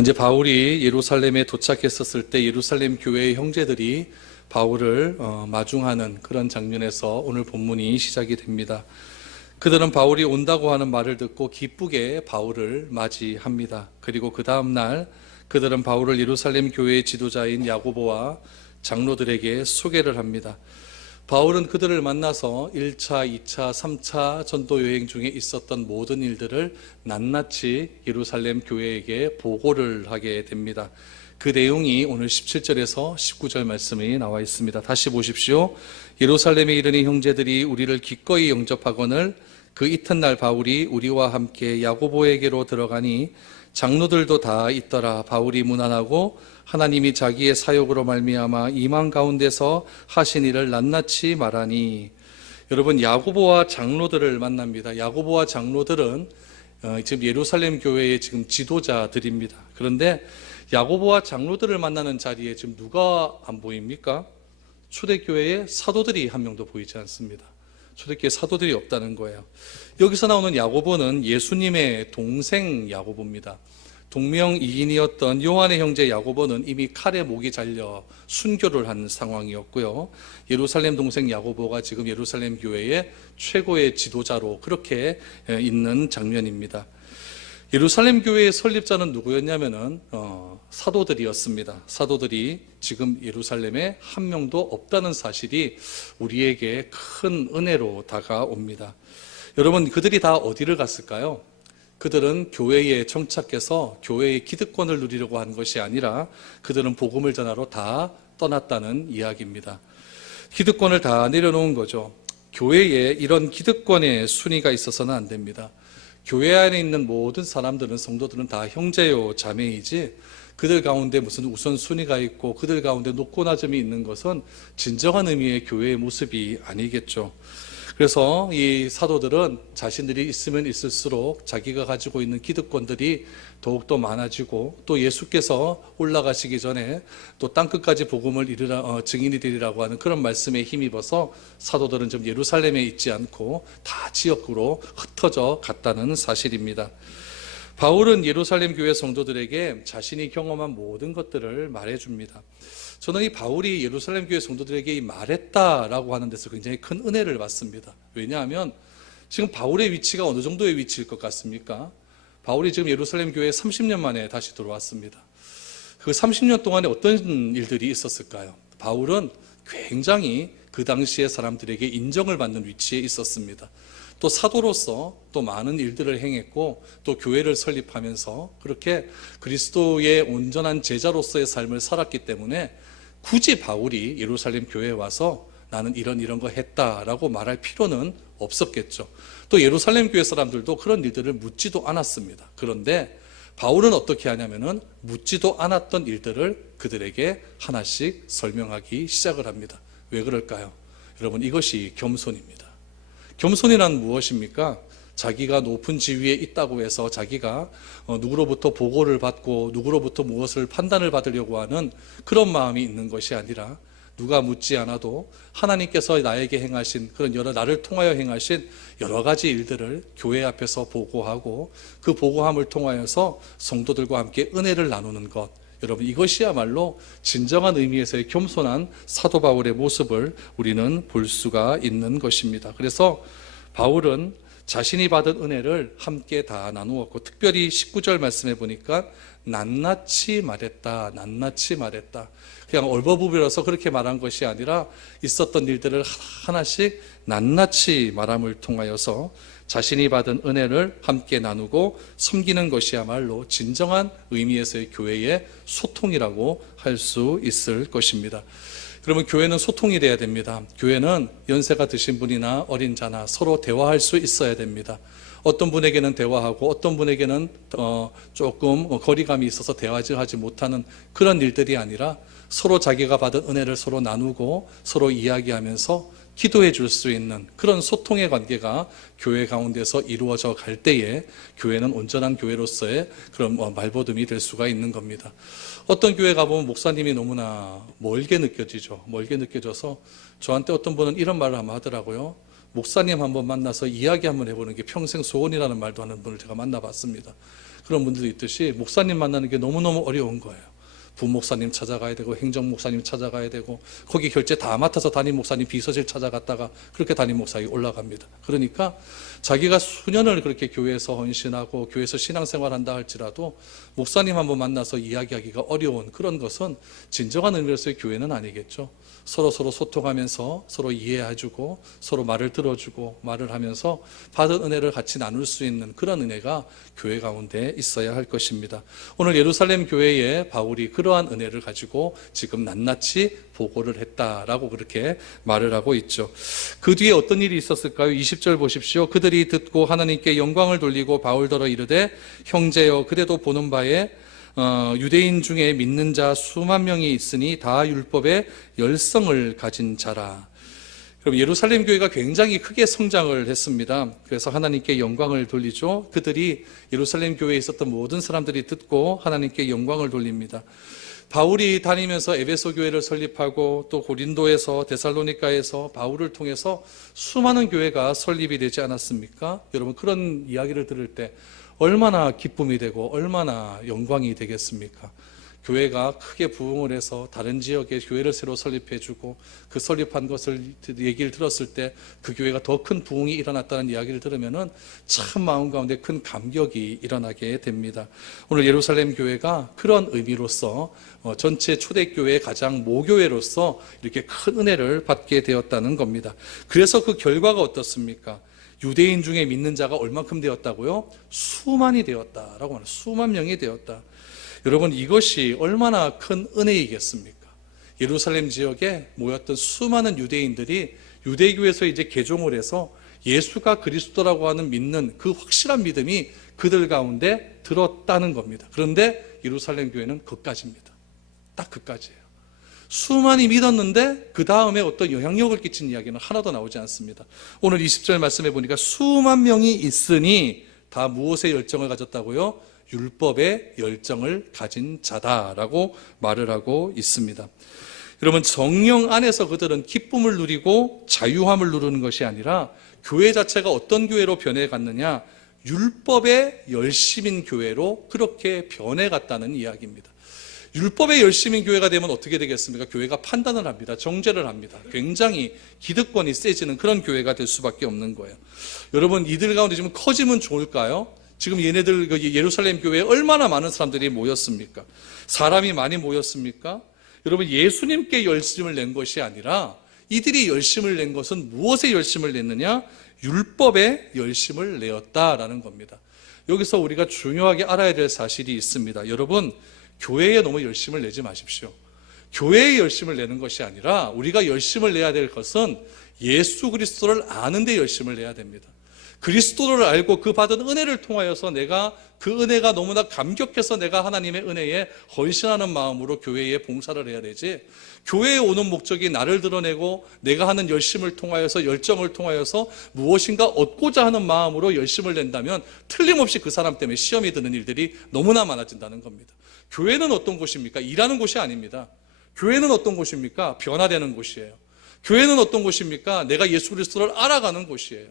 이제 바울이 예루살렘에 도착했었을 때 예루살렘 교회의 형제들이 바울을 마중하는 그런 장면에서 오늘 본문이 시작이 됩니다. 그들은 바울이 온다고 하는 말을 듣고 기쁘게 바울을 맞이합니다. 그리고 그 다음 날 그들은 바울을 예루살렘 교회의 지도자인 야고보와 장로들에게 소개를 합니다. 바울은 그들을 만나서 1차, 2차, 3차 전도 여행 중에 있었던 모든 일들을 낱낱이 예루살렘 교회에게 보고를 하게 됩니다. 그 내용이 오늘 17절에서 19절 말씀이 나와 있습니다. 다시 보십시오. 예루살렘에 이르니 형제들이 우리를 기꺼이 영접하거늘 그 이튿날 바울이 우리와 함께 야고보에게로 들어가니 장로들도 다 있더라. 바울이 무난하고 하나님이 자기의 사역으로 말미암아 이방 가운데서 하신 일을 낱낱이 말하니. 여러분, 야고보와 장로들을 만납니다. 야고보와 장로들은 지금 예루살렘 교회의 지금 지도자들입니다. 그런데 야고보와 장로들을 만나는 자리에 지금 누가 안 보입니까? 초대교회의 사도들이 한 명도 보이지 않습니다. 초대교회 사도들이 없다는 거예요. 여기서 나오는 야고보는 예수님의 동생 야고보입니다. 동명이인이었던 요한의 형제 야고보는 이미 칼에 목이 잘려 순교를 한 상황이었고요. 예루살렘 동생 야고보가 지금 예루살렘 교회의 최고의 지도자로 그렇게 있는 장면입니다. 예루살렘 교회의 설립자는 누구였냐면은 사도들이었습니다. 사도들이 지금 예루살렘에 한 명도 없다는 사실이 우리에게 큰 은혜로 다가옵니다. 여러분, 그들이 다 어디를 갔을까요? 그들은 교회에 정착해서 교회의 기득권을 누리려고 한 것이 아니라 그들은 복음을 전하러 다 떠났다는 이야기입니다. 기득권을 다 내려놓은 거죠. 교회에 이런 기득권의 순위가 있어서는 안 됩니다. 교회 안에 있는 모든 사람들은, 성도들은 다 형제요 자매이지 그들 가운데 무슨 우선순위가 있고 그들 가운데 높고 낮음이 있는 것은 진정한 의미의 교회의 모습이 아니겠죠. 그래서 이 사도들은 자신들이 있으면 있을수록 자기가 가지고 있는 기득권들이 더욱더 많아지고, 또 예수께서 올라가시기 전에 또 땅끝까지 복음을 증인이 되리라고 하는 그런 말씀에 힘입어서 사도들은 좀 예루살렘에 있지 않고 다 지역으로 흩어져 갔다는 사실입니다. 바울은 예루살렘 교회 성도들에게 자신이 경험한 모든 것들을 말해줍니다. 저는 이 바울이 예루살렘 교회 성도들에게 말했다라고 하는 데서 굉장히 큰 은혜를 받습니다. 왜냐하면 지금 바울의 위치가 어느 정도의 위치일 것 같습니까? 바울이 지금 예루살렘 교회에 30년 만에 다시 들어왔습니다. 그 30년 동안에 어떤 일들이 있었을까요? 바울은 굉장히 그 당시의 사람들에게 인정을 받는 위치에 있었습니다. 또 사도로서 또 많은 일들을 행했고 또 교회를 설립하면서 그렇게 그리스도의 온전한 제자로서의 삶을 살았기 때문에 굳이 바울이 예루살렘 교회에 와서 나는 이런 거 했다라고 말할 필요는 없었겠죠. 또 예루살렘 교회 사람들도 그런 일들을 묻지도 않았습니다. 그런데 바울은 어떻게 하냐면은 묻지도 않았던 일들을 그들에게 하나씩 설명하기 시작을 합니다. 왜 그럴까요? 여러분, 이것이 겸손입니다. 겸손이란 무엇입니까? 자기가 높은 지위에 있다고 해서 자기가 누구로부터 보고를 받고 누구로부터 무엇을 판단을 받으려고 하는 그런 마음이 있는 것이 아니라, 누가 묻지 않아도 하나님께서 나에게 행하신 그런 나를 통하여 행하신 여러 가지 일들을 교회 앞에서 보고하고 그 보고함을 통하여서 성도들과 함께 은혜를 나누는 것, 여러분, 이것이야말로 진정한 의미에서의 겸손한 사도 바울의 모습을 우리는 볼 수가 있는 것입니다. 그래서 바울은 자신이 받은 은혜를 함께 다 나누었고, 특별히 19절 말씀해 보니까 낱낱이 말했다, 낱낱이 말했다. 그냥 얼버무려서 그렇게 말한 것이 아니라 있었던 일들을 하나씩 낱낱이 말함을 통하여서 자신이 받은 은혜를 함께 나누고 섬기는 것이야말로 진정한 의미에서의 교회의 소통이라고 할 수 있을 것입니다. 그러면 교회는 소통이 돼야 됩니다. 교회는 연세가 드신 분이나 어린 자나 서로 대화할 수 있어야 됩니다. 어떤 분에게는 대화하고 어떤 분에게는 조금 거리감이 있어서 대화하지 못하는 그런 일들이 아니라 서로 자기가 받은 은혜를 서로 나누고 서로 이야기하면서 기도해 줄 수 있는 그런 소통의 관계가 교회 가운데서 이루어져 갈 때에 교회는 온전한 교회로서의 그런 말보듬이 될 수가 있는 겁니다. 어떤 교회 가보면 목사님이 너무나 멀게 느껴지죠. 멀게 느껴져서 저한테 어떤 분은 이런 말을 한번 하더라고요. 목사님 한번 만나서 이야기 한번 해보는 게 평생 소원이라는 말도 하는 분을 제가 만나봤습니다. 그런 분들도 있듯이 목사님 만나는 게 너무너무 어려운 거예요. 부목사님 찾아가야 되고 행정목사님 찾아가야 되고 거기 결제 다 맡아서 담임 목사님 비서실 찾아갔다가 그렇게 담임 목사에 올라갑니다. 그러니까 자기가 수년을 그렇게 교회에서 헌신하고 교회에서 신앙생활한다 할지라도 목사님 한번 만나서 이야기하기가 어려운 그런 것은 진정한 의미로서의 교회는 아니겠죠. 서로 소통하면서 서로 이해해주고 서로 말을 들어주고 말을 하면서 받은 은혜를 같이 나눌 수 있는 그런 은혜가 교회 가운데 있어야 할 것입니다. 오늘 예루살렘 교회에 바울이 그러한 은혜를 가지고 지금 낱낱이 보고를 했다라고 그렇게 말을 하고 있죠. 그 뒤에 어떤 일이 있었을까요? 20절 보십시오. 그들이 듣고 하나님께 영광을 돌리고 바울더러 이르되 형제여 그래도 보는 바에 유대인 중에 믿는 자 수만 명이 있으니 다 율법의 열성을 가진 자라. 그럼 예루살렘 교회가 굉장히 크게 성장을 했습니다. 그래서 하나님께 영광을 돌리죠. 그들이 예루살렘 교회에 있었던 모든 사람들이 듣고 하나님께 영광을 돌립니다. 바울이 다니면서 에베소 교회를 설립하고 또 고린도에서 데살로니가에서 바울을 통해서 수많은 교회가 설립이 되지 않았습니까? 여러분 그런 이야기를 들을 때 얼마나 기쁨이 되고 얼마나 영광이 되겠습니까? 교회가 크게 부흥을 해서 다른 지역에 교회를 새로 설립해주고 그 설립한 것을 얘기를 들었을 때 그 교회가 더 큰 부흥이 일어났다는 이야기를 들으면은 참 마음 가운데 큰 감격이 일어나게 됩니다. 오늘 예루살렘 교회가 그런 의미로서 전체 초대교회의 가장 모교회로서 이렇게 큰 은혜를 받게 되었다는 겁니다. 그래서 그 결과가 어떻습니까? 유대인 중에 믿는 자가 얼만큼 되었다고요? 수만이 되었다라고 말해요. 수만 명이 되었다. 여러분 이것이 얼마나 큰 은혜이겠습니까? 예루살렘 지역에 모였던 수많은 유대인들이 유대교에서 이제 개종을 해서 예수가 그리스도라고 하는 믿는 그 확실한 믿음이 그들 가운데 들었다는 겁니다. 그런데 예루살렘 교회는 그까지입니다. 딱 그까지예요. 수많이 믿었는데 그 다음에 어떤 영향력을 끼친 이야기는 하나도 나오지 않습니다. 오늘 20절 말씀해 보니까 수만 명이 있으니 다 무엇의 열정을 가졌다고요? 율법의 열정을 가진 자다라고 말을 하고 있습니다. 여러분 성령 안에서 그들은 기쁨을 누리고 자유함을 누리는 것이 아니라 교회 자체가 어떤 교회로 변해갔느냐? 율법의 열심인 교회로 그렇게 변해갔다는 이야기입니다. 율법의 열심인 교회가 되면 어떻게 되겠습니까? 교회가 판단을 합니다. 정죄를 합니다. 굉장히 기득권이 세지는 그런 교회가 될 수밖에 없는 거예요. 여러분 이들 가운데 지금 커지면 좋을까요? 지금 얘네들 예루살렘 교회에 얼마나 많은 사람들이 모였습니까? 사람이 많이 모였습니까? 여러분 예수님께 열심을 낸 것이 아니라 이들이 열심을 낸 것은 무엇에 열심을 냈느냐? 율법에 열심을 내었다라는 겁니다. 여기서 우리가 중요하게 알아야 될 사실이 있습니다. 여러분 교회에 너무 열심을 내지 마십시오. 교회에 열심을 내는 것이 아니라 우리가 열심을 내야 될 것은 예수 그리스도를 아는 데 열심을 내야 됩니다. 그리스도를 알고 그 받은 은혜를 통하여서 내가 그 은혜가 너무나 감격해서 내가 하나님의 은혜에 헌신하는 마음으로 교회에 봉사를 해야 되지, 교회에 오는 목적이 나를 드러내고 내가 하는 열심을 통하여서 열정을 통하여서 무엇인가 얻고자 하는 마음으로 열심을 낸다면 틀림없이 그 사람 때문에 시험이 드는 일들이 너무나 많아진다는 겁니다. 교회는 어떤 곳입니까? 일하는 곳이 아닙니다. 교회는 어떤 곳입니까? 변화되는 곳이에요. 교회는 어떤 곳입니까? 내가 예수 그리스도를 알아가는 곳이에요.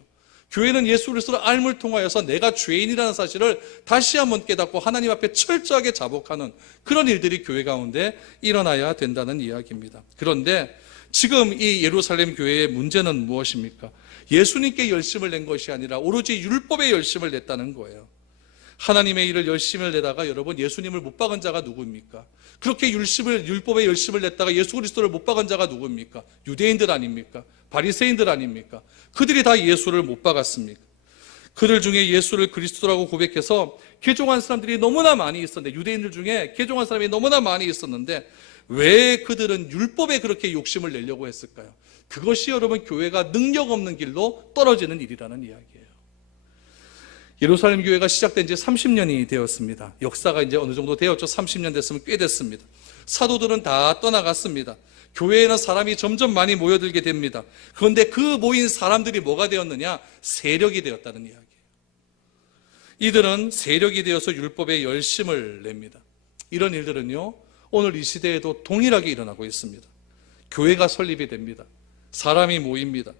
교회는 예수 그리스도를 알물 통하여서 내가 죄인이라는 사실을 다시 한번 깨닫고 하나님 앞에 철저하게 자복하는 그런 일들이 교회 가운데 일어나야 된다는 이야기입니다. 그런데 지금 이 예루살렘 교회의 문제는 무엇입니까? 예수님께 열심을 낸 것이 아니라 오로지 율법에 열심을 냈다는 거예요. 하나님의 일을 열심을 내다가 여러분 예수님을 못 박은 자가 누구입니까? 그렇게 율법에 열심을 냈다가 예수 그리스도를 못 박은 자가 누구입니까? 유대인들 아닙니까? 바리새인들 아닙니까? 그들이 다 예수를 못 박았습니까? 그들 중에 예수를 그리스도라고 고백해서 개종한 사람들이 너무나 많이 있었는데, 유대인들 중에 개종한 사람이 너무나 많이 있었는데 왜 그들은 율법에 그렇게 욕심을 내려고 했을까요? 그것이 여러분 교회가 능력 없는 길로 떨어지는 일이라는 이야기예요. 예루살렘 교회가 시작된 지 30년이 되었습니다. 역사가 이제 어느 정도 되었죠. 30년 됐으면 꽤 됐습니다. 사도들은 다 떠나갔습니다. 교회에는 사람이 점점 많이 모여들게 됩니다. 그런데 그 모인 사람들이 뭐가 되었느냐? 세력이 되었다는 이야기예요. 이들은 세력이 되어서 율법에 열심을 냅니다. 이런 일들은요, 오늘 이 시대에도 동일하게 일어나고 있습니다. 교회가 설립이 됩니다. 사람이 모입니다.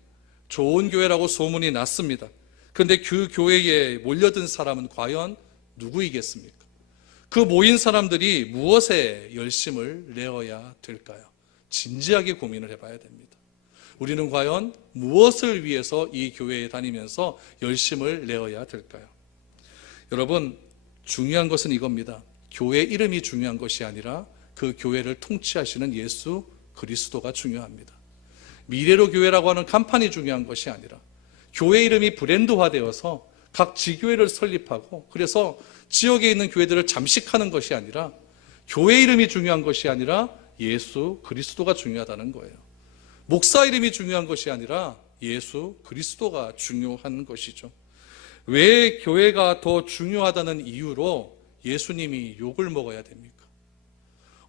좋은 교회라고 소문이 났습니다. 그런데 그 교회에 몰려든 사람은 과연 누구이겠습니까? 그 모인 사람들이 무엇에 열심을 내어야 될까요? 진지하게 고민을 해봐야 됩니다. 우리는 과연 무엇을 위해서 이 교회에 다니면서 열심을 내어야 될까요? 여러분, 중요한 것은 이겁니다. 교회 이름이 중요한 것이 아니라 그 교회를 통치하시는 예수 그리스도가 중요합니다. 미래로 교회라고 하는 간판이 중요한 것이 아니라 교회 이름이 브랜드화되어서 각 지교회를 설립하고 그래서 지역에 있는 교회들을 잠식하는 것이 아니라 교회 이름이 중요한 것이 아니라 예수 그리스도가 중요하다는 거예요. 목사 이름이 중요한 것이 아니라 예수 그리스도가 중요한 것이죠. 왜 교회가 더 중요하다는 이유로 예수님이 욕을 먹어야 됩니까?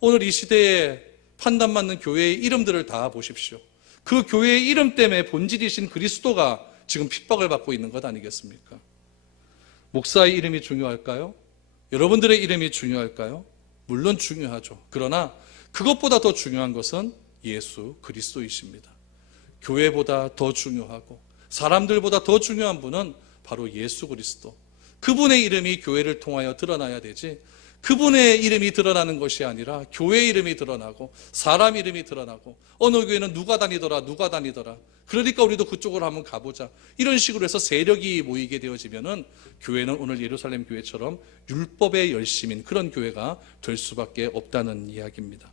오늘 이 시대에 판단받는 교회의 이름들을 다 보십시오. 그 교회의 이름 때문에 본질이신 그리스도가 지금 핍박을 받고 있는 것 아니겠습니까? 목사의 이름이 중요할까요? 여러분들의 이름이 중요할까요? 물론 중요하죠. 그러나 그것보다 더 중요한 것은 예수 그리스도이십니다. 교회보다 더 중요하고 사람들보다 더 중요한 분은 바로 예수 그리스도. 그분의 이름이 교회를 통하여 드러나야 되지, 그분의 이름이 드러나는 것이 아니라 교회 이름이 드러나고 사람 이름이 드러나고 어느 교회는 누가 다니더라 그러니까 우리도 그쪽으로 한번 가보자, 이런 식으로 해서 세력이 모이게 되어지면은 교회는 오늘 예루살렘 교회처럼 율법의 열심인 그런 교회가 될 수밖에 없다는 이야기입니다.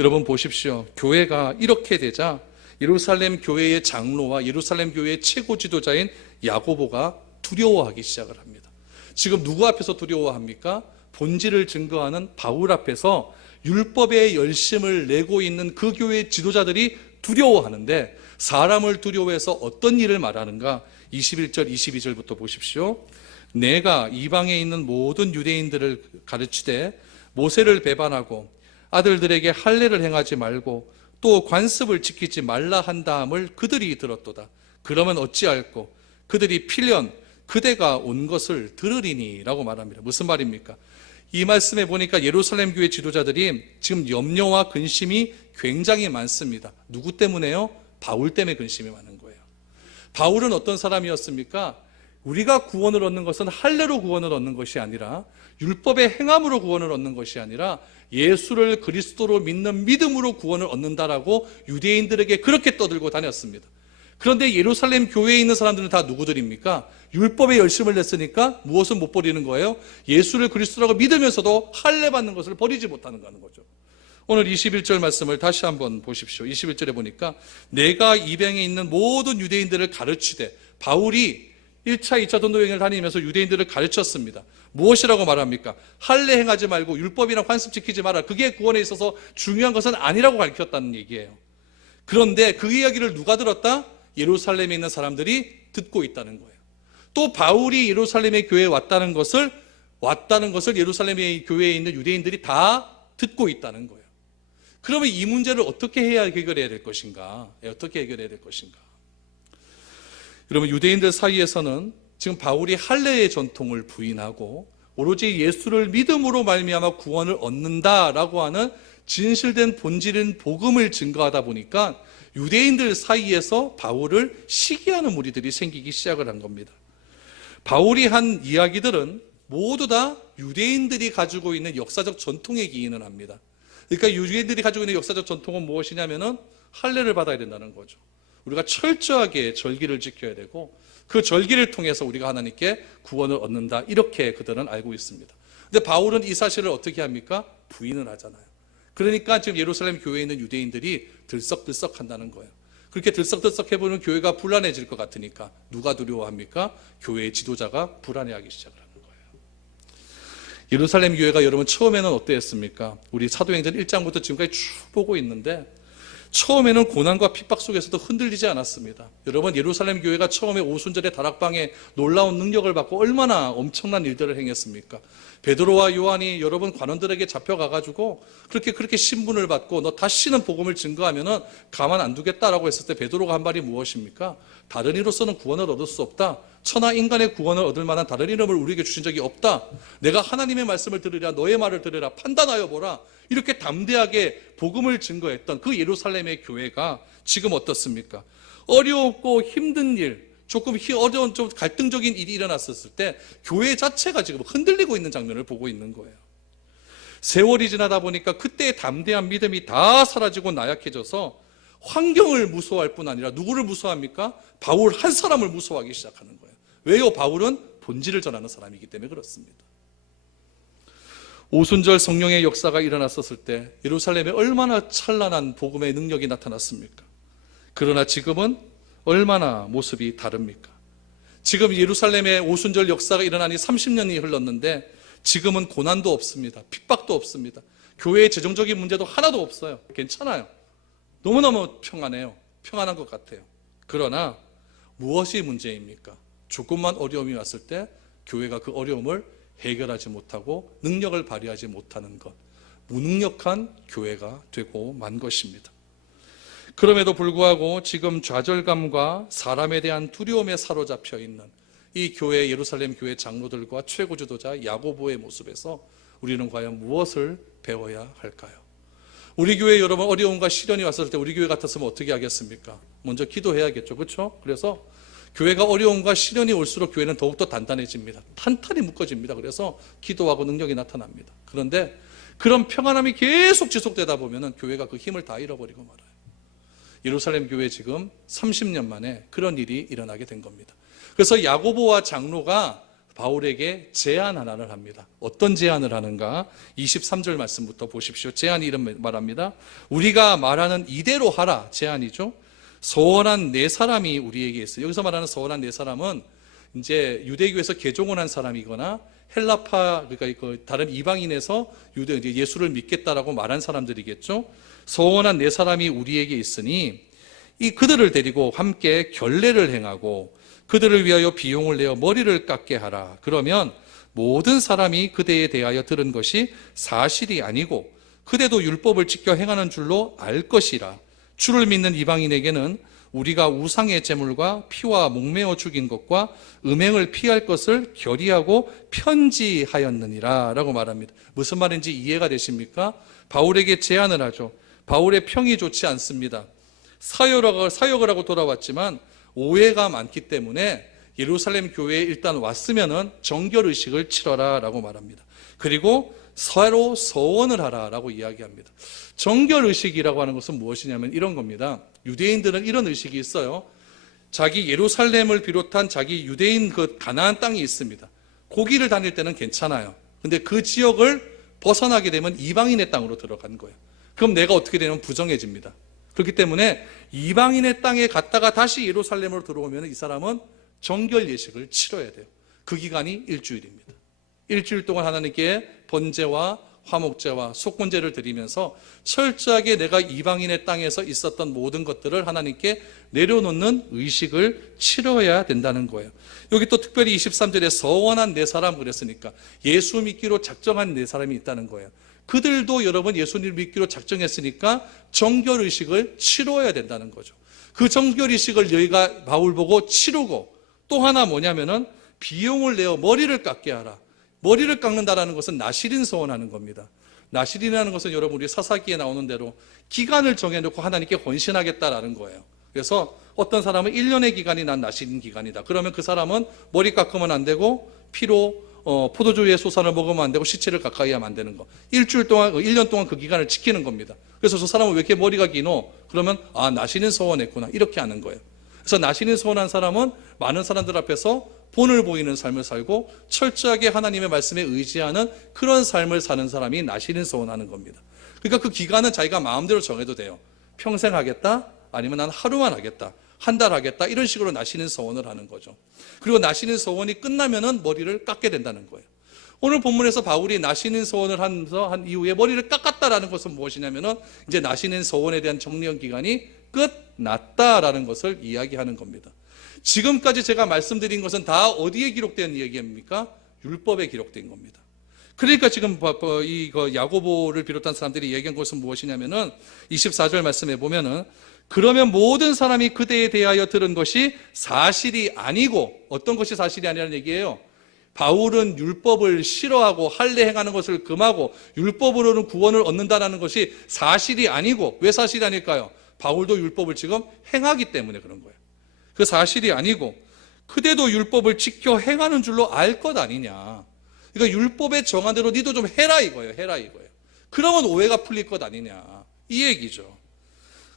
여러분 보십시오. 교회가 이렇게 되자 예루살렘 교회의 장로와 예루살렘 교회의 최고 지도자인 야고보가 두려워하기 시작을 합니다. 지금 누구 앞에서 두려워합니까? 본질을 증거하는 바울 앞에서 율법의 열심을 내고 있는 그 교회의 지도자들이 두려워하는데, 사람을 두려워해서 어떤 일을 말하는가? 21절 22절부터 보십시오. 내가 이방에 있는 모든 유대인들을 가르치되 모세를 배반하고 아들들에게 할례를 행하지 말고 또 관습을 지키지 말라 한 다음을 그들이 들었도다. 그러면 어찌할꼬? 그들이 필연 그대가 온 것을 들으리니 라고 말합니다. 무슨 말입니까? 이 말씀에 보니까 예루살렘 교회 지도자들이 지금 염려와 근심이 굉장히 많습니다. 누구 때문에요? 바울 때문에 근심이 많은 거예요. 바울은 어떤 사람이었습니까? 우리가 구원을 얻는 것은 할례로 구원을 얻는 것이 아니라 율법의 행함으로 구원을 얻는 것이 아니라 예수를 그리스도로 믿는 믿음으로 구원을 얻는다라고 유대인들에게 그렇게 떠들고 다녔습니다. 그런데 예루살렘 교회에 있는 사람들은 다 누구들입니까? 율법에 열심을 냈으니까 무엇을 못 버리는 거예요? 예수를 그리스도라고 믿으면서도 할례 받는 것을 버리지 못하는 거죠. 오늘 21절 말씀을 다시 한번 보십시오. 21절에 보니까 내가 이방에 있는 모든 유대인들을 가르치되, 바울이 1차, 2차 전도여행을 다니면서 유대인들을 가르쳤습니다. 무엇이라고 말합니까? 할례 행하지 말고 율법이나 관습 지키지 마라. 그게 구원에 있어서 중요한 것은 아니라고 가르쳤다는 얘기예요. 그런데 그 이야기를 누가 들었다? 예루살렘에 있는 사람들이 듣고 있다는 거예요. 또 바울이 예루살렘의 교회에 왔다는 것을 예루살렘의 교회에 있는 유대인들이 다 듣고 있다는 거예요. 그러면 이 문제를 어떻게 해결해야 될 것인가? 여러분, 유대인들 사이에서는 지금 바울이 할례의 전통을 부인하고 오로지 예수를 믿음으로 말미암아 구원을 얻는다라고 하는 진실된 본질인 복음을 증거하다 보니까 유대인들 사이에서 바울을 시기하는 무리들이 생기기 시작을 한 겁니다. 바울이 한 이야기들은 모두 다 유대인들이 가지고 있는 역사적 전통에 기인을 합니다. 그러니까 유대인들이 가지고 있는 역사적 전통은 무엇이냐면은 할례를 받아야 된다는 거죠. 우리가 철저하게 절기를 지켜야 되고 그 절기를 통해서 우리가 하나님께 구원을 얻는다, 이렇게 그들은 알고 있습니다. 근데 바울은 이 사실을 어떻게 합니까? 부인을 하잖아요. 그러니까 지금 예루살렘 교회에 있는 유대인들이 들썩들썩 한다는 거예요. 그렇게 들썩들썩 해보면 교회가 불안해질 것 같으니까 누가 두려워합니까? 교회의 지도자가 불안해하기 시작을 하는 거예요. 예루살렘 교회가 여러분 처음에는 어땠습니까? 우리 사도행전 1장부터 지금까지 쭉 보고 있는데 처음에는 고난과 핍박 속에서도 흔들리지 않았습니다. 여러분, 예루살렘 교회가 처음에 오순절에 다락방에 놀라운 능력을 받고 얼마나 엄청난 일들을 행했습니까? 베드로와 요한이 여러분 관원들에게 잡혀가가지고 그렇게 신분을 받고 너 다시는 복음을 증거하면은 가만 안 두겠다라고 했을 때 베드로가 한 말이 무엇입니까? 다른 이로서는 구원을 얻을 수 없다. 천하 인간의 구원을 얻을 만한 다른 이름을 우리에게 주신 적이 없다. 내가 하나님의 말씀을 들으랴, 너의 말을 들으랴, 판단하여 보라. 이렇게 담대하게 복음을 증거했던 그 예루살렘의 교회가 지금 어떻습니까? 어렵고 힘든 일, 조금 어려운 좀 갈등적인 일이 일어났었을 때 교회 자체가 지금 흔들리고 있는 장면을 보고 있는 거예요. 세월이 지나다 보니까 그때의 담대한 믿음이 다 사라지고 나약해져서 환경을 무서워할 뿐 아니라 누구를 무서워합니까? 바울 한 사람을 무서워하기 시작하는 거예요. 왜요? 바울은 본질을 전하는 사람이기 때문에 그렇습니다. 오순절 성령의 역사가 일어났었을 때 예루살렘에 얼마나 찬란한 복음의 능력이 나타났습니까? 그러나 지금은 얼마나 모습이 다릅니까? 지금 예루살렘에 오순절 역사가 일어나니 30년이 흘렀는데 지금은 고난도 없습니다. 핍박도 없습니다. 교회의 재정적인 문제도 하나도 없어요. 괜찮아요. 너무너무 평안해요. 평안한 것 같아요. 그러나 무엇이 문제입니까? 조금만 어려움이 왔을 때 교회가 그 어려움을 해결하지 못하고 능력을 발휘하지 못하는 것, 무능력한 교회가 되고 만 것입니다. 그럼에도 불구하고 지금 좌절감과 사람에 대한 두려움에 사로잡혀 있는 이 교회, 예루살렘 교회 장로들과 최고 지도자 야고보의 모습에서 우리는 과연 무엇을 배워야 할까요? 우리 교회 여러분 어려움과 시련이 왔을 때 우리 교회 같았으면 어떻게 하겠습니까? 먼저 기도해야겠죠. 그렇죠? 그래서 교회가 어려움과 시련이 올수록 교회는 더욱더 단단해집니다. 탄탄히 묶어집니다. 그래서 기도하고 능력이 나타납니다. 그런데 그런 평안함이 계속 지속되다 보면 교회가 그 힘을 다 잃어버리고 말아요. 예루살렘 교회 지금 30년 만에 그런 일이 일어나게 된 겁니다. 그래서 야고보와 장로가 바울에게 제안 하나를 합니다. 어떤 제안을 하는가? 23절 말씀부터 보십시오. 제안이 이런 말합니다. 우리가 말하는 이대로 하라. 제안이죠. 서원한 네 사람이 우리에게 있어요. 여기서 말하는 서원한 네 사람은 이제 유대교에서 개종을 한 사람이거나 헬라파, 그러니까 그 다른 이방인에서 예수를 믿겠다라고 말한 사람들이겠죠. 서원한 네 사람이 우리에게 있으니 이 그들을 데리고 함께 결례를 행하고 그들을 위하여 비용을 내어 머리를 깎게 하라. 그러면 모든 사람이 그대에 대하여 들은 것이 사실이 아니고 그대도 율법을 지켜 행하는 줄로 알 것이라. 주를 믿는 이방인에게는 우리가 우상의 제물과 피와 목매어 죽인 것과 음행을 피할 것을 결의하고 편지하였느니라 라고 말합니다. 무슨 말인지 이해가 되십니까? 바울에게 제안을 하죠. 바울의 평이 좋지 않습니다. 사역을 하고 돌아왔지만 오해가 많기 때문에 예루살렘 교회에 일단 왔으면은 정결의식을 치러라 라고 말합니다. 그리고 서로 서원을 하라 라고 이야기합니다. 정결의식이라고 하는 것은 무엇이냐면 이런 겁니다. 유대인들은 이런 의식이 있어요. 자기 예루살렘을 비롯한 자기 유대인 그 가나안 땅이 있습니다. 거기를 다닐 때는 괜찮아요. 근데 그 지역을 벗어나게 되면 이방인의 땅으로 들어간 거예요. 그럼 내가 어떻게 되면 부정해집니다. 그렇기 때문에 이방인의 땅에 갔다가 다시 예루살렘으로 들어오면 이 사람은 정결 예식을 치러야 돼요. 그 기간이 일주일입니다. 일주일 동안 하나님께 번제와 화목제와 속건제를 드리면서 철저하게 내가 이방인의 땅에서 있었던 모든 것들을 하나님께 내려놓는 의식을 치러야 된다는 거예요. 여기 또 특별히 23절에 서원한 네 사람 그랬으니까 예수 믿기로 작정한 네 사람이 있다는 거예요. 그들도 여러분 예수님을 믿기로 작정했으니까 정결의식을 치러야 된다는 거죠. 그 정결의식을 너희가 바울 보고 치르고 또 하나 뭐냐면은 비용을 내어 머리를 깎게 하라. 머리를 깎는다라는 것은 나실인 서원하는 겁니다. 나실이라는 것은 여러분 우리 사사기에 나오는 대로 기간을 정해놓고 하나님께 헌신하겠다라는 거예요. 그래서 어떤 사람은 1년의 기간이 난 나실인 기간이다. 그러면 그 사람은 머리 깎으면 안 되고 피로 포도주의 소산을 먹으면 안 되고 시체를 가까이 하면 안 되는 거. 일주일 동안, 1년 동안 그 기간을 지키는 겁니다. 그래서 저 사람은 왜 이렇게 머리가 기노? 그러면 나시는 서원했구나. 이렇게 하는 거예요. 그래서 나시는 서원한 사람은 많은 사람들 앞에서 본을 보이는 삶을 살고 철저하게 하나님의 말씀에 의지하는 그런 삶을 사는 사람이 나시는 서원하는 겁니다. 그러니까 그 기간은 자기가 마음대로 정해도 돼요. 평생 하겠다? 아니면 난 하루만 하겠다. 한 달 하겠다. 이런 식으로 나시는 서원을 하는 거죠. 그리고 나시는 서원이 끝나면은 머리를 깎게 된다는 거예요. 오늘 본문에서 바울이 나시는 서원을 한 이후에 머리를 깎았다라는 것은 무엇이냐면은 이제 나시는 서원에 대한 정령 기간이 끝났다라는 것을 이야기하는 겁니다. 지금까지 제가 말씀드린 것은 다 어디에 기록된 얘기입니까? 율법에 기록된 겁니다. 그러니까 지금 이 야고보를 비롯한 사람들이 얘기한 것은 무엇이냐면은 24절 말씀해 보면은 그러면 모든 사람이 그대에 대하여 들은 것이 사실이 아니고 어떤 것이 사실이 아니라는 얘기예요. 바울은 율법을 싫어하고 할례 행하는 것을 금하고 율법으로는 구원을 얻는다는 것이 사실이 아니고 왜 사실이 아닐까요? 바울도 율법을 지금 행하기 때문에 그런 거예요. 그 사실이 아니고 그대도 율법을 지켜 행하는 줄로 알 것 아니냐. 그러니까 율법에 정한 대로 니도 좀 해라 이거예요. 해라 이거예요. 그러면 오해가 풀릴 것 아니냐. 이 얘기죠.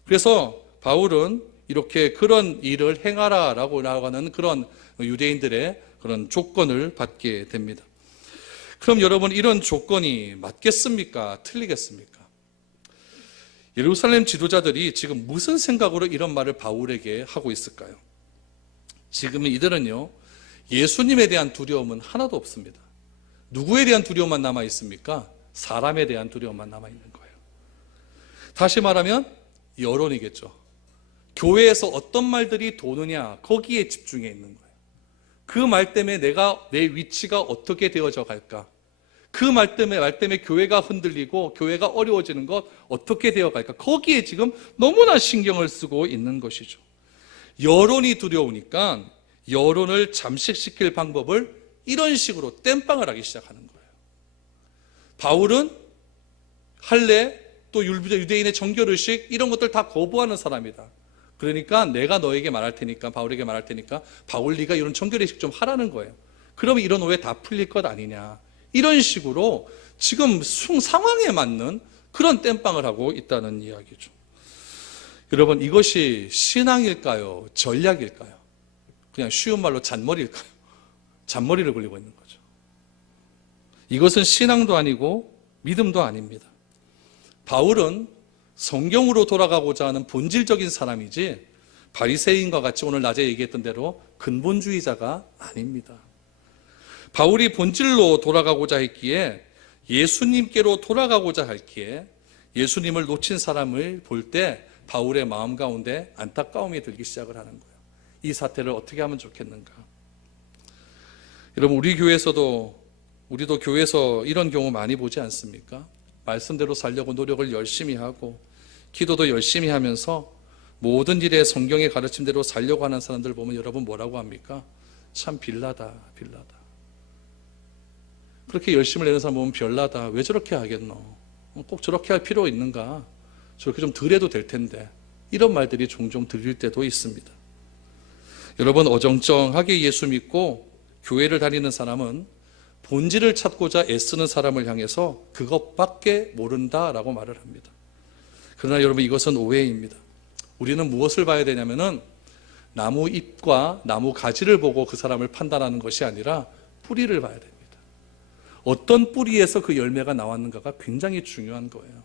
그래서 바울은 이렇게 그런 일을 행하라라고 나아가는 그런 유대인들의 그런 조건을 받게 됩니다. 그럼 여러분, 이런 조건이 맞겠습니까? 틀리겠습니까? 예루살렘 지도자들이 지금 무슨 생각으로 이런 말을 바울에게 하고 있을까요? 지금 이들은요, 예수님에 대한 두려움은 하나도 없습니다. 누구에 대한 두려움만 남아 있습니까? 사람에 대한 두려움만 남아 있는 거예요. 다시 말하면 여론이겠죠. 교회에서 어떤 말들이 도느냐, 거기에 집중해 있는 거예요. 그 말 때문에 내 위치가 어떻게 되어져 갈까? 그 말 때문에 교회가 흔들리고 교회가 어려워지는 것 어떻게 되어 갈까? 거기에 지금 너무나 신경을 쓰고 있는 것이죠. 여론이 두려우니까 여론을 잠식시킬 방법을 이런 식으로 땜빵을 하기 시작하는 거예요. 바울은 할례, 또 유대인의 정결의식 이런 것들 다 거부하는 사람이다. 그러니까 내가 너에게 말할 테니까, 바울에게 말할 테니까 바울 네가 이런 정결의식 좀 하라는 거예요. 그러면 이런 오해 다 풀릴 것 아니냐. 이런 식으로 지금 상황에 맞는 그런 땜빵을 하고 있다는 이야기죠. 여러분, 이것이 신앙일까요? 전략일까요? 그냥 쉬운 말로 잔머리일까요? 잔머리를 굴리고 있는 거죠. 이것은 신앙도 아니고 믿음도 아닙니다. 바울은 성경으로 돌아가고자 하는 본질적인 사람이지 바리새인과 같이 오늘 낮에 얘기했던 대로 근본주의자가 아닙니다. 바울이 본질로 돌아가고자 했기에, 예수님께로 돌아가고자 했기에 예수님을 놓친 사람을 볼 때 바울의 마음 가운데 안타까움이 들기 시작을 하는 거예요. 이 사태를 어떻게 하면 좋겠는가? 여러분, 우리도 교회에서 이런 경우 많이 보지 않습니까? 말씀대로 살려고 노력을 열심히 하고 기도도 열심히 하면서 모든 일에 성경의 가르침대로 살려고 하는 사람들 보면 여러분 뭐라고 합니까? 참 빌라다. 그렇게 열심을 내는 사람 보면 별나다. 왜 저렇게 하겠노? 꼭 저렇게 할 필요 있는가? 저렇게 좀 덜 해도 될 텐데. 이런 말들이 종종 들릴 때도 있습니다. 여러분, 어정쩡하게 예수 믿고 교회를 다니는 사람은 본질을 찾고자 애쓰는 사람을 향해서 그것밖에 모른다라고 말을 합니다. 그러나 여러분, 이것은 오해입니다. 우리는 무엇을 봐야 되냐면은 나무 잎과 나무 가지를 보고 그 사람을 판단하는 것이 아니라 뿌리를 봐야 됩니다. 어떤 뿌리에서 그 열매가 나왔는가가 굉장히 중요한 거예요.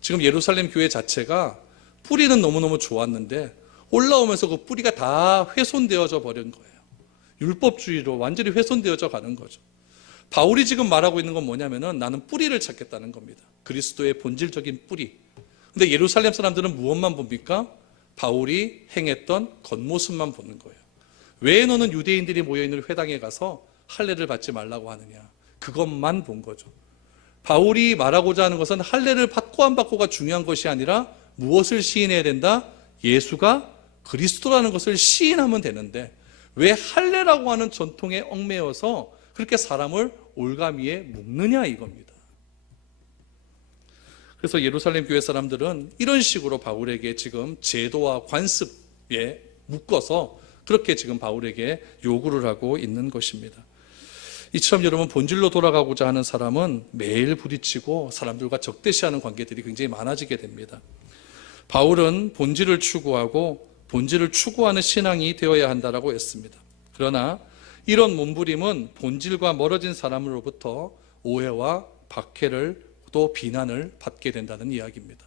지금 예루살렘 교회 자체가 뿌리는 너무너무 좋았는데 올라오면서 그 뿌리가 다 훼손되어져 버린 거예요. 율법주의로 완전히 훼손되어져 가는 거죠. 바울이 지금 말하고 있는 건 뭐냐면은 나는 뿌리를 찾겠다는 겁니다. 그리스도의 본질적인 뿌리. 근데 예루살렘 사람들은 무엇만 봅니까? 바울이 행했던 겉모습만 보는 거예요. 왜 너는 유대인들이 모여있는 회당에 가서 할례를 받지 말라고 하느냐? 그것만 본 거죠. 바울이 말하고자 하는 것은 할례를 받고 안 받고가 중요한 것이 아니라 무엇을 시인해야 된다? 예수가 그리스도라는 것을 시인하면 되는데 왜 할례라고 하는 전통에 얽매여서 그렇게 사람을 올가미에 묶느냐 이겁니다. 그래서 예루살렘 교회 사람들은 이런 식으로 바울에게 지금 제도와 관습에 묶어서 그렇게 지금 바울에게 요구를 하고 있는 것입니다. 이처럼 여러분, 본질로 돌아가고자 하는 사람은 매일 부딪히고 사람들과 적대시하는 관계들이 굉장히 많아지게 됩니다. 바울은 본질을 추구하고 본질을 추구하는 신앙이 되어야 한다라고 했습니다. 그러나 이런 몸부림은 본질과 멀어진 사람으로부터 오해와 박해를 또 비난을 받게 된다는 이야기입니다.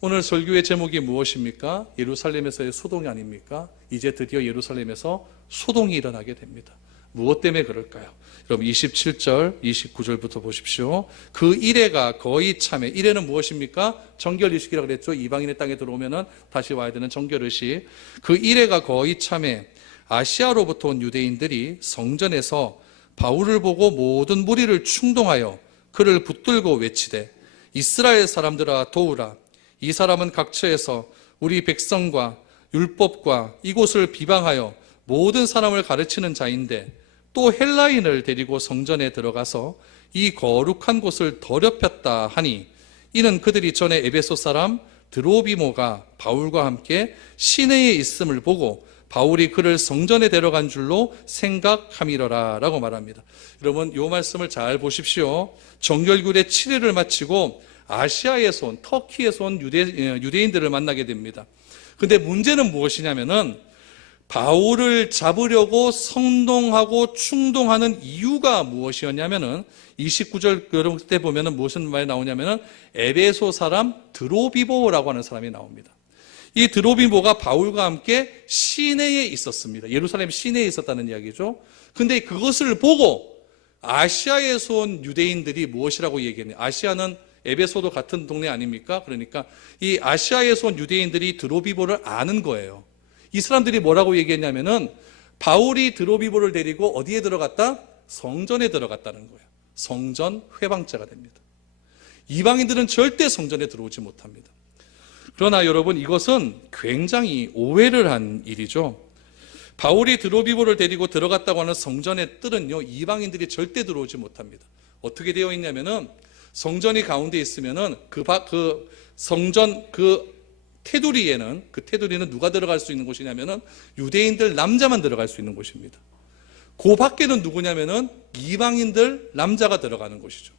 오늘 설교의 제목이 무엇입니까? 예루살렘에서의 소동이 아닙니까? 이제 드디어 예루살렘에서 소동이 일어나게 됩니다. 무엇 때문에 그럴까요? 여러분 27절, 29절부터 보십시오. 그 이레가 거의 참에, 이레는 무엇입니까? 정결의식이라고 그랬죠. 이방인의 땅에 들어오면 다시 와야 되는 정결의식. 그 이레가 거의 참에 아시아로부터 온 유대인들이 성전에서 바울을 보고 모든 무리를 충동하여 그를 붙들고 외치되 이스라엘 사람들아 도우라. 이 사람은 각처에서 우리 백성과 율법과 이곳을 비방하여 모든 사람을 가르치는 자인데 또 헬라인을 데리고 성전에 들어가서 이 거룩한 곳을 더럽혔다 하니 이는 그들이 전에 에베소 사람 드로비모가 바울과 함께 시내에 있음을 보고 바울이 그를 성전에 데려간 줄로 생각함이러라 라고 말합니다. 여러분 이 말씀을 잘 보십시오. 정결교대 7회를 마치고 아시아에서 온, 터키에서 온 유대인들을 만나게 됩니다. 근데 문제는 무엇이냐면은 바울을 잡으려고 선동하고 충동하는 이유가 무엇이었냐면은 29절 때 보면은 무슨 말이 나오냐면은 에베소 사람 드로비보라고 하는 사람이 나옵니다. 이 드로비보가 바울과 함께 시내에 있었습니다. 예루살렘 시내에 있었다는 이야기죠. 근데 그것을 보고 아시아에서 온 유대인들이 무엇이라고 얘기했냐? 아시아는 에베소도 같은 동네 아닙니까? 그러니까 이 아시아에서 온 유대인들이 드로비보를 아는 거예요. 이 사람들이 뭐라고 얘기했냐면은 바울이 드로비보를 데리고 어디에 들어갔다? 성전에 들어갔다는 거예요. 성전 회방자가 됩니다. 이방인들은 절대 성전에 들어오지 못합니다. 그러나 여러분 이것은 굉장히 오해를 한 일이죠. 바울이 드로비보를 데리고 들어갔다고 하는 성전의 뜰은요, 이방인들이 절대 들어오지 못합니다. 어떻게 되어 있냐면은 성전이 가운데 있으면은 그 성전 테두리에는, 그 테두리는 누가 들어갈 수 있는 곳이냐면은 유대인들 남자만 들어갈 수 있는 곳입니다. 그 밖에는 누구냐면은 이방인들 남자가 들어가는 곳이죠.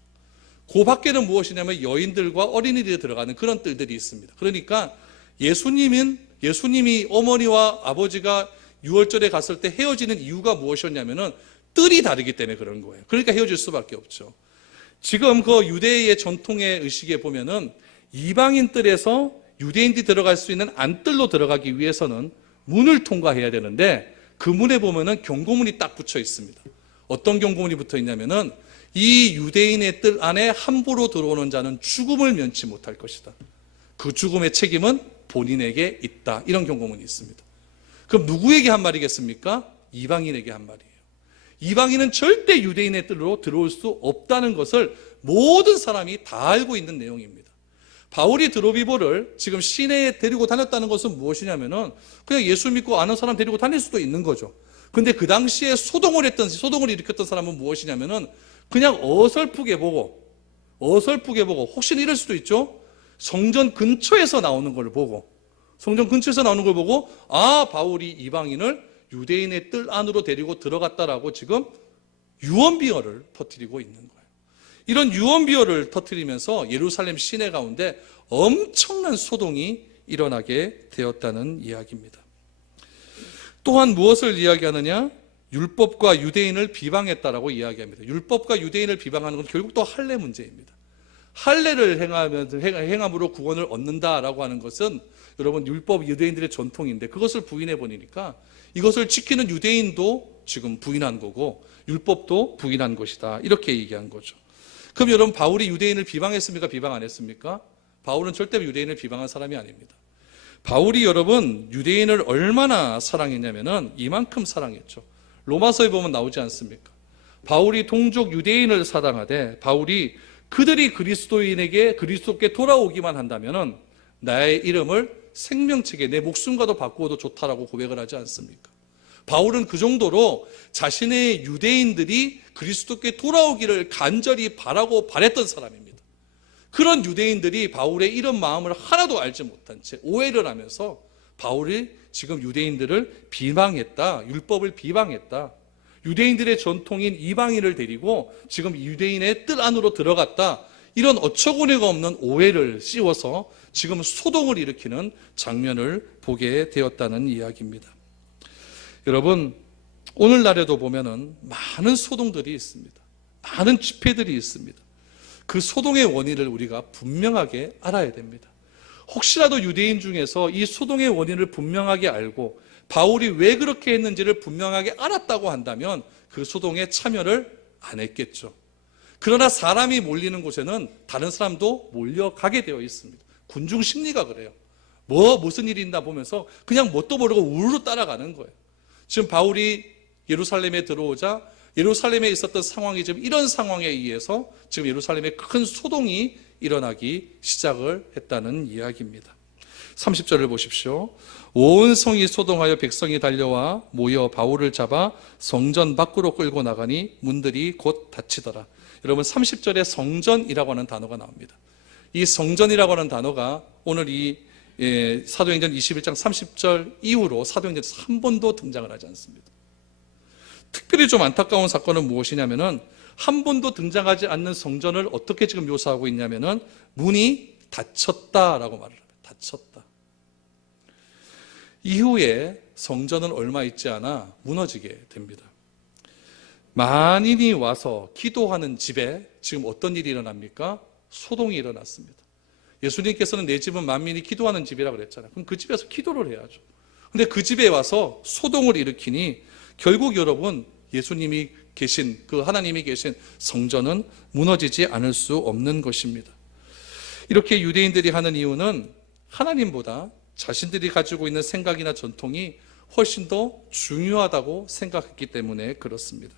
그 밖에는 무엇이냐면 여인들과 어린이들이 들어가는 그런 뜰들이 있습니다. 그러니까 예수님이 어머니와 아버지가 유월절에 갔을 때 헤어지는 이유가 무엇이었냐면은 뜰이 다르기 때문에 그런 거예요. 그러니까 헤어질 수밖에 없죠. 지금 그 유대의 전통의 의식에 보면은 이방인 뜰에서 유대인들이 들어갈 수 있는 안뜰로 들어가기 위해서는 문을 통과해야 되는데 그 문에 보면은 경고문이 딱 붙여 있습니다. 어떤 경고문이 붙어 있냐면은 이 유대인의 뜰 안에 함부로 들어오는 자는 죽음을 면치 못할 것이다. 그 죽음의 책임은 본인에게 있다. 이런 경고문이 있습니다. 그럼 누구에게 한 말이겠습니까? 이방인에게 한 말이에요. 이방인은 절대 유대인의 뜰로 들어올 수 없다는 것을 모든 사람이 다 알고 있는 내용입니다. 바울이 드로비보를 지금 시내에 데리고 다녔다는 것은 무엇이냐면은 그냥 예수 믿고 아는 사람 데리고 다닐 수도 있는 거죠. 근데 그 당시에 소동을 일으켰던 사람은 무엇이냐면은 그냥 어설프게 보고 혹시 이럴 수도 있죠. 성전 근처에서 나오는 걸 보고 아, 바울이 이방인을 유대인의 뜰 안으로 데리고 들어갔다라고 지금 유언비어를 퍼뜨리고 있는 거예요. 이런 유언비어를 터뜨리면서 예루살렘 시내 가운데 엄청난 소동이 일어나게 되었다는 이야기입니다. 또한 무엇을 이야기하느냐? 율법과 유대인을 비방했다라고 이야기합니다. 율법과 유대인을 비방하는 건 결국 또 할례 문제입니다. 할례를 행함으로 구원을 얻는다라고 하는 것은 여러분 율법 유대인들의 전통인데 그것을 부인해 버리니까 이것을 지키는 유대인도 지금 부인한 거고 율법도 부인한 것이다. 이렇게 얘기한 거죠. 그럼 여러분 바울이 유대인을 비방했습니까? 비방 안 했습니까? 바울은 절대 유대인을 비방한 사람이 아닙니다. 바울이 여러분 유대인을 얼마나 사랑했냐면은 이만큼 사랑했죠. 로마서에 보면 나오지 않습니까? 바울이 동족 유대인을 사랑하되 바울이 그들이 그리스도께 돌아오기만 한다면은 나의 이름을 생명책에 내 목숨과도 바꾸어도 좋다라고 고백을 하지 않습니까? 바울은 그 정도로 자신의 유대인들이 그리스도께 돌아오기를 간절히 바랬던 사람입니다. 그런 유대인들이 바울의 이런 마음을 하나도 알지 못한 채 오해를 하면서 바울이 지금 유대인들을 비방했다, 율법을 비방했다, 유대인들의 전통인 이방인을 데리고 지금 유대인의 뜰 안으로 들어갔다, 이런 어처구니가 없는 오해를 씌워서 지금 소동을 일으키는 장면을 보게 되었다는 이야기입니다. 여러분, 오늘날에도 보면은 많은 소동들이 있습니다. 많은 집회들이 있습니다. 그 소동의 원인을 우리가 분명하게 알아야 됩니다. 혹시라도 유대인 중에서 이 소동의 원인을 분명하게 알고 바울이 왜 그렇게 했는지를 분명하게 알았다고 한다면 그 소동에 참여를 안 했겠죠. 그러나 사람이 몰리는 곳에는 다른 사람도 몰려가게 되어 있습니다. 군중 심리가 그래요. 무슨 일이 있나 보면서 그냥 뭣도 모르고 우르르 따라가는 거예요. 지금 바울이 예루살렘에 들어오자 예루살렘에 있었던 상황이 지금 이런 상황에 의해서 지금 예루살렘에 큰 소동이 일어나기 시작을 했다는 이야기입니다. 30절을 보십시오. 온 성이 소동하여 백성이 달려와 모여 바울을 잡아 성전 밖으로 끌고 나가니 문들이 곧 닫히더라. 여러분 30절에 성전이라고 하는 단어가 나옵니다. 이 성전이라고 하는 단어가 오늘 이 사도행전 21장 30절 이후로 사도행전에서 한 번도 등장을 하지 않습니다. 특별히 좀 안타까운 사건은 무엇이냐면은 한 번도 등장하지 않는 성전을 어떻게 지금 묘사하고 있냐면은 문이 닫혔다라고 말을 합니다. 닫혔다. 이후에 성전은 얼마 있지 않아 무너지게 됩니다. 만인이 와서 기도하는 집에 지금 어떤 일이 일어납니까? 소동이 일어났습니다. 예수님께서는 내 집은 만민이 기도하는 집이라고 그랬잖아요. 그럼 그 집에서 기도를 해야죠. 근데 그 집에 와서 소동을 일으키니 결국 여러분 예수님이 계신 그 하나님이 계신 성전은 무너지지 않을 수 없는 것입니다. 이렇게 유대인들이 하는 이유는 하나님보다 자신들이 가지고 있는 생각이나 전통이 훨씬 더 중요하다고 생각했기 때문에 그렇습니다.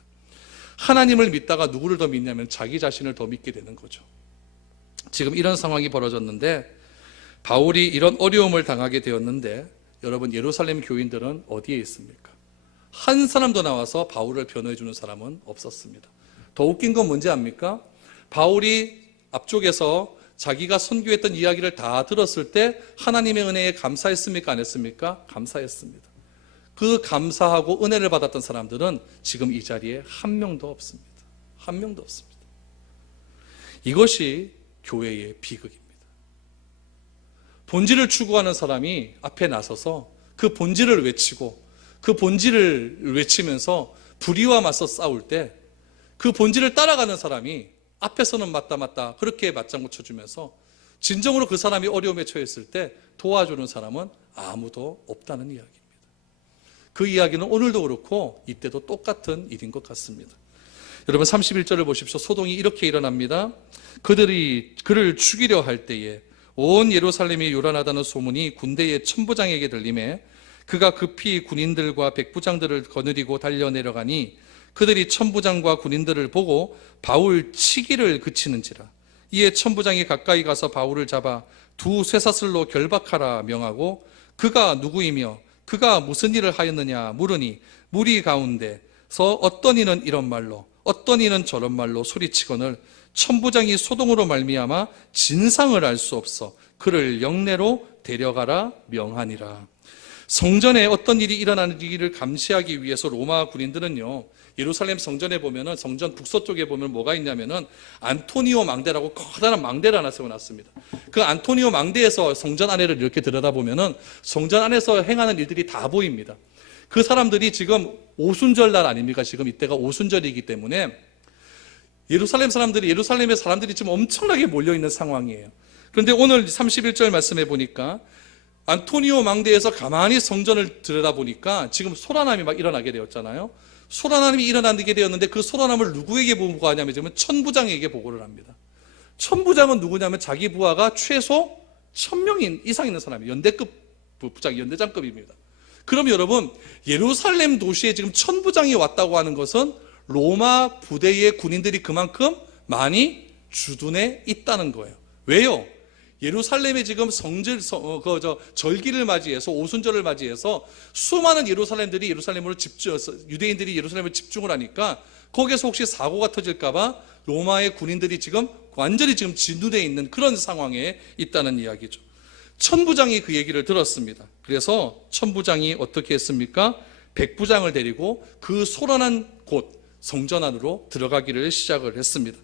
하나님을 믿다가 누구를 더 믿냐면 자기 자신을 더 믿게 되는 거죠. 지금 이런 상황이 벌어졌는데 바울이 이런 어려움을 당하게 되었는데 여러분 예루살렘 교인들은 어디에 있습니까? 한 사람도 나와서 바울을 변호해 주는 사람은 없었습니다. 더 웃긴 건 뭔지 압니까? 바울이 앞쪽에서 자기가 선교했던 이야기를 다 들었을 때 하나님의 은혜에 감사했습니까? 안 했습니까? 감사했습니다. 그 감사하고 은혜를 받았던 사람들은 지금 이 자리에 한 명도 없습니다. 한 명도 없습니다. 이것이 교회의 비극입니다. 본질을 추구하는 사람이 앞에 나서서 그 본질을 외치고 그 본질을 외치면서 불의와 맞서 싸울 때 그 본질을 따라가는 사람이 앞에서는 맞다 그렇게 맞장구 쳐주면서 진정으로 그 사람이 어려움에 처했을 때 도와주는 사람은 아무도 없다는 이야기입니다. 그 이야기는 오늘도 그렇고 이때도 똑같은 일인 것 같습니다. 여러분 31절을 보십시오. 소동이 이렇게 일어납니다. 그들이 그를 죽이려 할 때에 온 예루살렘이 요란하다는 소문이 군대의 천부장에게 들림에 그가 급히 군인들과 백부장들을 거느리고 달려내려가니 그들이 천부장과 군인들을 보고 바울 치기를 그치는지라. 이에 천부장이 가까이 가서 바울을 잡아 두 쇠사슬로 결박하라 명하고 그가 누구이며 그가 무슨 일을 하였느냐 물으니 무리 가운데서 어떤 이는 이런 말로 어떤 이는 저런 말로 소리치거늘 천부장이 소동으로 말미암아 진상을 알 수 없어 그를 영내로 데려가라 명하니라. 성전에 어떤 일이 일어나는지를 감시하기 위해서 로마 군인들은요 예루살렘 성전에 보면은 성전 북서쪽에 보면 뭐가 있냐면은 안토니오 망대라고 커다란 망대를 하나 세워놨습니다. 그 안토니오 망대에서 성전 안에를 이렇게 들여다보면은 성전 안에서 행하는 일들이 다 보입니다. 그 사람들이 지금 오순절 날 아닙니까? 지금 이때가 오순절이기 때문에 예루살렘의 사람들이 지금 엄청나게 몰려있는 상황이에요. 그런데 오늘 31절 말씀해 보니까 안토니오 망대에서 가만히 성전을 들여다보니까 지금 소란함이 막 일어나게 되었잖아요. 소란함이 일어나게 되었는데 그 소란함을 누구에게 보고하냐면 지금 천부장에게 보고를 합니다. 천부장은 누구냐면 자기 부하가 최소 1000명 이상 있는 사람이에요. 연대급 부장, 연대장급입니다. 그럼 여러분 예루살렘 도시에 지금 천부장이 왔다고 하는 것은 로마 부대의 군인들이 그만큼 많이 주둔해 있다는 거예요. 왜요? 예루살렘에 지금 절기를 맞이해서 오순절을 맞이해서 수많은 유대인들이 예루살렘을 집중을 하니까 거기에서 혹시 사고가 터질까봐 로마의 군인들이 지금 완전히 지금 진둔해 있는 그런 상황에 있다는 이야기죠. 천부장이 그 얘기를 들었습니다. 그래서 천부장이 어떻게 했습니까? 백부장을 데리고 그 소란한 곳 성전 안으로 들어가기를 시작을 했습니다.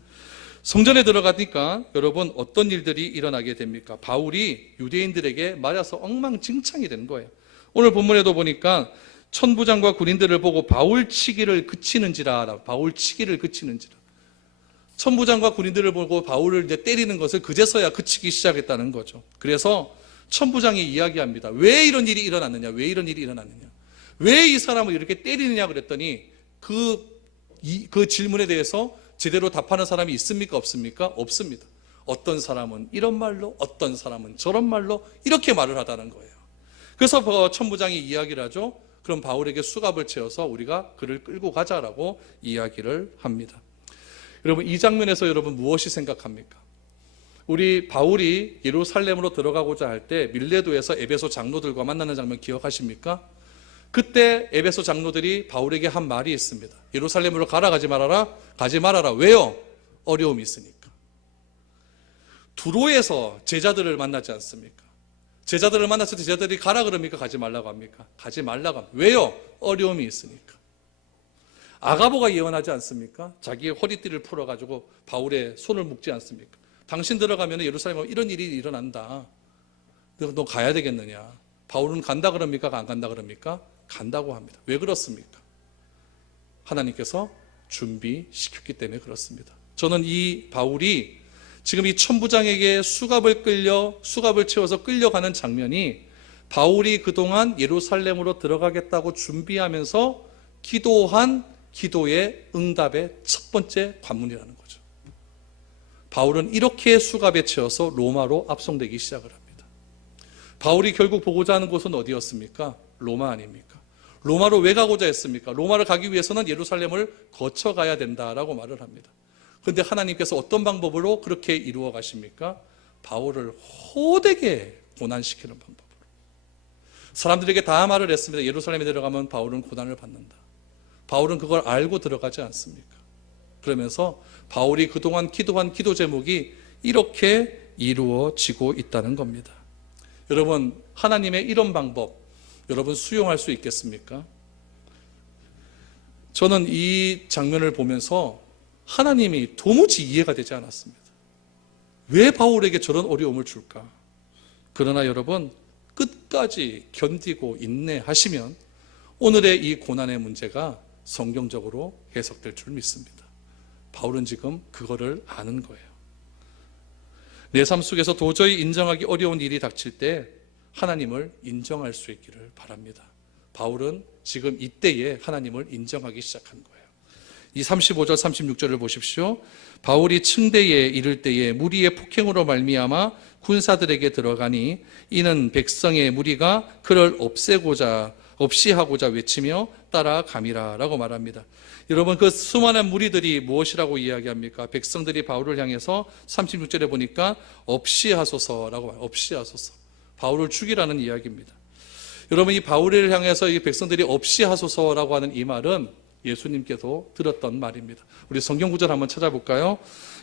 성전에 들어가니까 여러분 어떤 일들이 일어나게 됩니까? 바울이 유대인들에게 말해서 엉망진창이 된 거예요. 오늘 본문에도 보니까 천부장과 군인들을 보고 바울 치기를 그치는지라. 천부장과 군인들을 보고 바울을 이제 때리는 것을 그제서야 그치기 시작했다는 거죠. 그래서 천부장이 이야기합니다. 왜 이런 일이 일어났느냐? 왜 이 사람을 이렇게 때리느냐 그랬더니 그 질문에 대해서 제대로 답하는 사람이 있습니까? 없습니까? 없습니다. 어떤 사람은 이런 말로, 어떤 사람은 저런 말로 이렇게 말을 하다는 거예요. 그래서 천부장이 이야기를 하죠. 그럼 바울에게 수갑을 채워서 우리가 그를 끌고 가자라고 이야기를 합니다. 여러분 이 장면에서 여러분 무엇이 생각합니까? 우리 바울이 예루살렘으로 들어가고자 할 때 밀레도에서 에베소 장로들과 만나는 장면 기억하십니까? 그때 에베소 장로들이 바울에게 한 말이 있습니다. 예루살렘으로 가라 가지 말아라. 왜요? 어려움이 있으니까. 두로에서 제자들을 만나지 않습니까? 제자들을 만났을 때 제자들이 가라 그럽니까? 가지 말라고 합니까? 가지 말라고 합니다. 왜요? 어려움이 있으니까. 아가보가 예언하지 않습니까? 자기의 허리띠를 풀어가지고 바울의 손을 묶지 않습니까? 당신 들어가면 예루살렘에 이런 일이 일어난다. 너 가야 되겠느냐? 바울은 간다 그럽니까? 안 간다 그럽니까? 간다고 합니다. 왜 그렇습니까? 하나님께서 준비시켰기 때문에 그렇습니다. 저는 이 바울이 지금 이 천부장에게 수갑을 채워서 끌려가는 장면이 바울이 그동안 예루살렘으로 들어가겠다고 준비하면서 기도한 기도의 응답의 첫 번째 관문이라는 거죠. 바울은 이렇게 수갑에 채워서 로마로 압송되기 시작을 합니다. 바울이 결국 보고자 하는 곳은 어디였습니까? 로마 아닙니까? 로마로 왜 가고자 했습니까? 로마를 가기 위해서는 예루살렘을 거쳐가야 된다라고 말을 합니다. 그런데 하나님께서 어떤 방법으로 그렇게 이루어 가십니까? 바울을 호되게 고난시키는 방법으로. 사람들에게 다 말을 했습니다. 예루살렘에 들어가면 바울은 고난을 받는다. 바울은 그걸 알고 들어가지 않습니까? 그러면서 바울이 그동안 기도한 기도 제목이 이렇게 이루어지고 있다는 겁니다. 여러분, 하나님의 이런 방법 여러분 수용할 수 있겠습니까? 저는 이 장면을 보면서 하나님이 도무지 이해가 되지 않았습니다. 왜 바울에게 저런 어려움을 줄까? 그러나 여러분, 끝까지 견디고 인내하시면 오늘의 이 고난의 문제가 성경적으로 해석될 줄 믿습니다. 바울은 지금 그거를 아는 거예요. 내 삶 속에서 도저히 인정하기 어려운 일이 닥칠 때 하나님을 인정할 수 있기를 바랍니다. 바울은 지금 이때에 하나님을 인정하기 시작한 거예요. 이 35절 36절을 보십시오. 바울이 층대에 이를 때에 무리의 폭행으로 말미암아 군사들에게 들어가니 이는 백성의 무리가 그를 없이 하고자 외치며 따라감이라 라고 말합니다. 여러분, 그 수많은 무리들이 무엇이라고 이야기합니까? 백성들이 바울을 향해서 36절에 보니까 없이 하소서라고 말해요. 없이 하소서. 바울을 죽이라는 이야기입니다. 여러분, 이 바울을 향해서 이 백성들이 없이 하소서라고 하는 이 말은 예수님께도 들었던 말입니다. 우리 성경 구절 한번 찾아볼까요?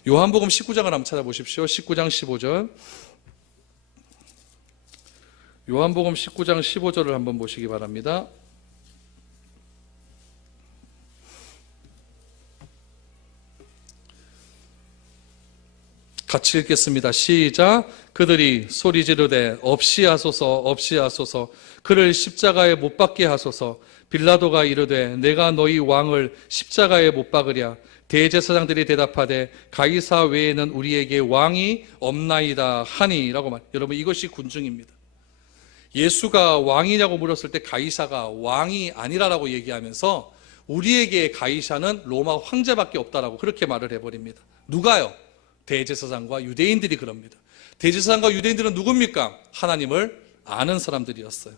요한복음 19장을 한번 찾아보십시오. 19장 15절. 요한복음 19장 15절을 한번 보시기 바랍니다. 같이 읽겠습니다. 시작. 그들이 소리 지르되 없이 하소서 없이 하소서 그를 십자가에 못 박게 하소서. 빌라도가 이르되 내가 너희 왕을 십자가에 못 박으랴. 대제사장들이 대답하되 가이사 외에는 우리에게 왕이 없나이다 하니라고 말. 여러분, 이것이 군중입니다. 예수가 왕이냐고 물었을 때 가이사가 왕이 아니라라고 얘기하면서 우리에게 가이사는 로마 황제밖에 없다라고 그렇게 말을 해버립니다. 누가요? 대제사장과 유대인들이 그럽니다. 대제사장과 유대인들은 누굽니까? 하나님을 아는 사람들이었어요.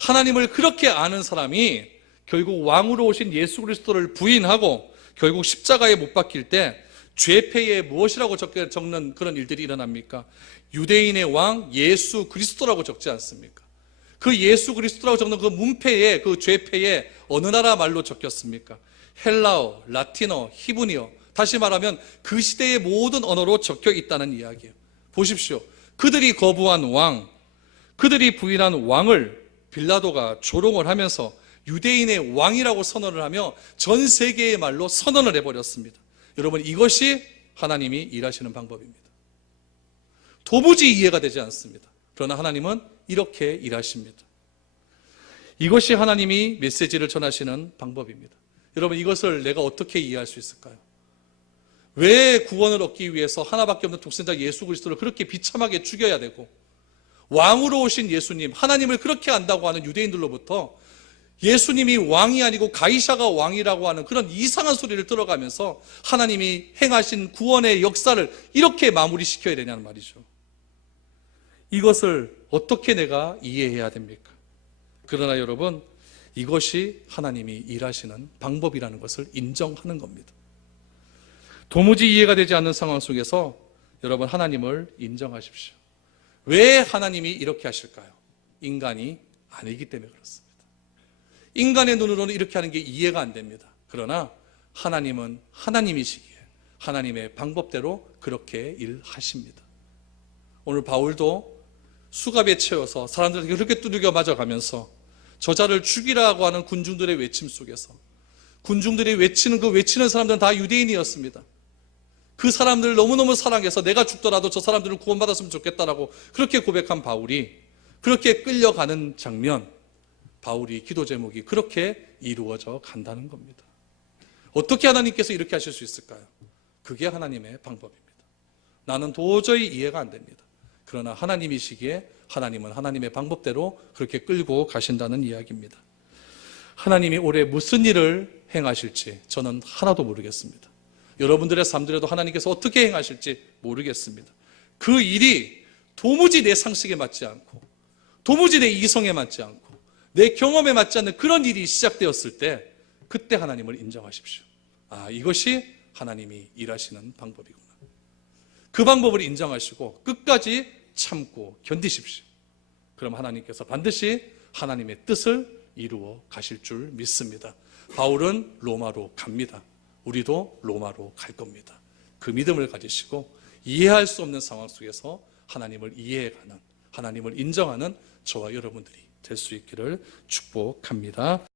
하나님을 그렇게 아는 사람이 결국 왕으로 오신 예수 그리스도를 부인하고 결국 십자가에 못 박힐 때 죄패에 무엇이라고 적는 그런 일들이 일어납니까? 유대인의 왕 예수 그리스도라고 적지 않습니까? 그 예수 그리스도라고 적는 그 문패에, 그 죄패에 어느 나라 말로 적혔습니까? 헬라어, 라틴어, 히브리어, 다시 말하면 그 시대의 모든 언어로 적혀 있다는 이야기예요. 보십시오. 그들이 거부한 왕, 그들이 부인한 왕을 빌라도가 조롱을 하면서 유대인의 왕이라고 선언을 하며 전 세계의 말로 선언을 해버렸습니다. 여러분, 이것이 하나님이 일하시는 방법입니다. 도무지 이해가 되지 않습니다. 그러나 하나님은 이렇게 일하십니다. 이것이 하나님이 메시지를 전하시는 방법입니다. 여러분, 이것을 내가 어떻게 이해할 수 있을까요? 왜 구원을 얻기 위해서 하나밖에 없는 독생자 예수 그리스도를 그렇게 비참하게 죽여야 되고, 왕으로 오신 예수님, 하나님을 그렇게 안다고 하는 유대인들로부터 예수님이 왕이 아니고 가이사가 왕이라고 하는 그런 이상한 소리를 들어가면서 하나님이 행하신 구원의 역사를 이렇게 마무리시켜야 되냐는 말이죠. 이것을 어떻게 내가 이해해야 됩니까? 그러나 여러분, 이것이 하나님이 일하시는 방법이라는 것을 인정하는 겁니다. 도무지 이해가 되지 않는 상황 속에서 여러분, 하나님을 인정하십시오. 왜 하나님이 이렇게 하실까요? 인간이 아니기 때문에 그렇습니다. 인간의 눈으로는 이렇게 하는 게 이해가 안 됩니다. 그러나 하나님은 하나님이시기에 하나님의 방법대로 그렇게 일하십니다. 오늘 바울도 수갑에 채워서 사람들에게 그렇게 두들겨 맞아가면서 저자를 죽이라고 하는 군중들의 외침 속에서, 군중들이 외치는 그 외치는 사람들은 다 유대인이었습니다. 그 사람들을 너무너무 사랑해서 내가 죽더라도 저 사람들을 구원받았으면 좋겠다라고 그렇게 고백한 바울이 그렇게 끌려가는 장면, 바울이 기도 제목이 그렇게 이루어져 간다는 겁니다. 어떻게 하나님께서 이렇게 하실 수 있을까요? 그게 하나님의 방법입니다. 나는 도저히 이해가 안 됩니다. 그러나 하나님이시기에 하나님은 하나님의 방법대로 그렇게 끌고 가신다는 이야기입니다. 하나님이 올해 무슨 일을 행하실지 저는 하나도 모르겠습니다. 여러분들의 삶들에도 하나님께서 어떻게 행하실지 모르겠습니다. 그 일이 도무지 내 상식에 맞지 않고 도무지 내 이성에 맞지 않고 내 경험에 맞지 않는 그런 일이 시작되었을 때 그때 하나님을 인정하십시오. 이것이 하나님이 일하시는 방법이구나. 그 방법을 인정하시고 끝까지 참고 견디십시오. 그럼 하나님께서 반드시 하나님의 뜻을 이루어 가실 줄 믿습니다. 바울은 로마로 갑니다. 우리도 로마로 갈 겁니다. 그 믿음을 가지시고 이해할 수 없는 상황 속에서 하나님을 이해해가는, 하나님을 인정하는 저와 여러분들이 될 수 있기를 축복합니다.